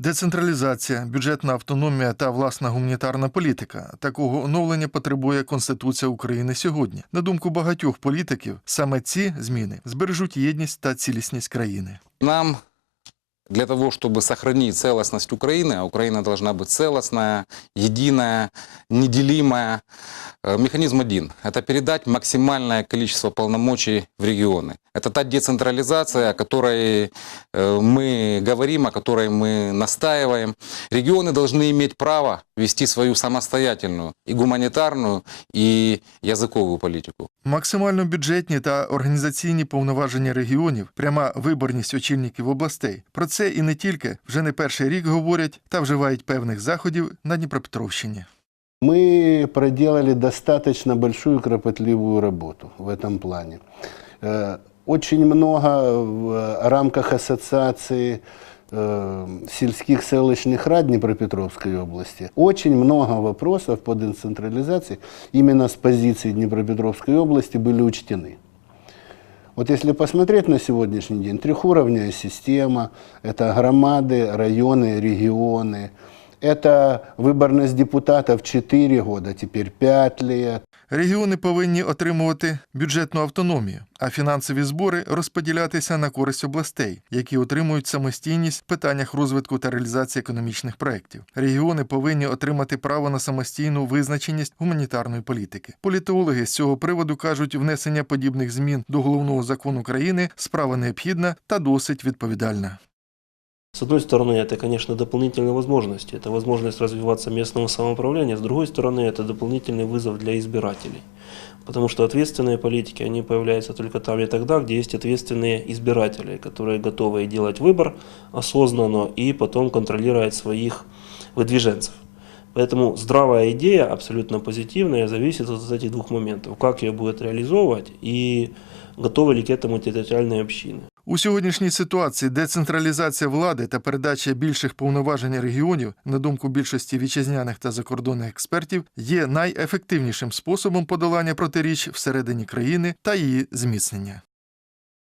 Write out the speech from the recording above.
Децентралізація, бюджетна автономія та власна гуманітарна політика такого оновлення потребує Конституція України сьогодні. На думку багатьох політиків, саме ці зміни збережуть єдність та цілісність країни. Нам для того, чтобы сохранить целостность Украины, а Украина должна быть целостная, единая, неделимая, э, механизм один – это передать максимальное количество полномочий в регионы. Это та децентрализация, о которой э, мы говорим, о которой мы настаиваем. Регионы должны иметь право вести свою самостоятельную и гуманитарную, и языковую политику. Максимально бюджетні та організаційні повноваження регіонів, пряма виборність очільників областей. Про це і не тільки вже не перший рік говорять та вживають певних заходів на Дніпропетровщині. Мы проделали достаточно большую кропотливую работу в этом плане. Э, Очень много в рамках ассоциации э, сельских селищных рад Днепропетровской области. Очень много вопросов по децентрализации именно с позиции Днепропетровской области были учтены. Вот если посмотреть на сегодняшний день, трехуровневая система, это громады, районы, регионы, это выборность депутатов 4 года, теперь 5 лет. Регіони повинні отримувати бюджетну автономію, а фінансові збори розподілятися на користь областей, які отримують самостійність в питаннях розвитку та реалізації економічних проєктів. Регіони повинні отримати право на самостійну визначеність гуманітарної політики. Політологи з цього приводу кажуть, внесення подібних змін до головного закону країни справа необхідна та досить відповідальна. С одной стороны, это, конечно, дополнительные возможности. Это возможность развиваться местного самоуправления. С другой стороны, это дополнительный вызов для избирателей. Потому что ответственные политики, они появляются только там и тогда, где есть ответственные избиратели, которые готовы делать выбор осознанно и потом контролировать своих выдвиженцев. Поэтому здравая идея, абсолютно позитивная, зависит от этих двух моментов. Как ее будет реализовывать и готовы ли к этому территориальные общины. У сьогоднішній ситуації децентралізація влади та передача більших повноважень регіонів, на думку більшості вітчизняних та закордонних експертів, є найефективнішим способом подолання протиріч всередині країни та її зміцнення.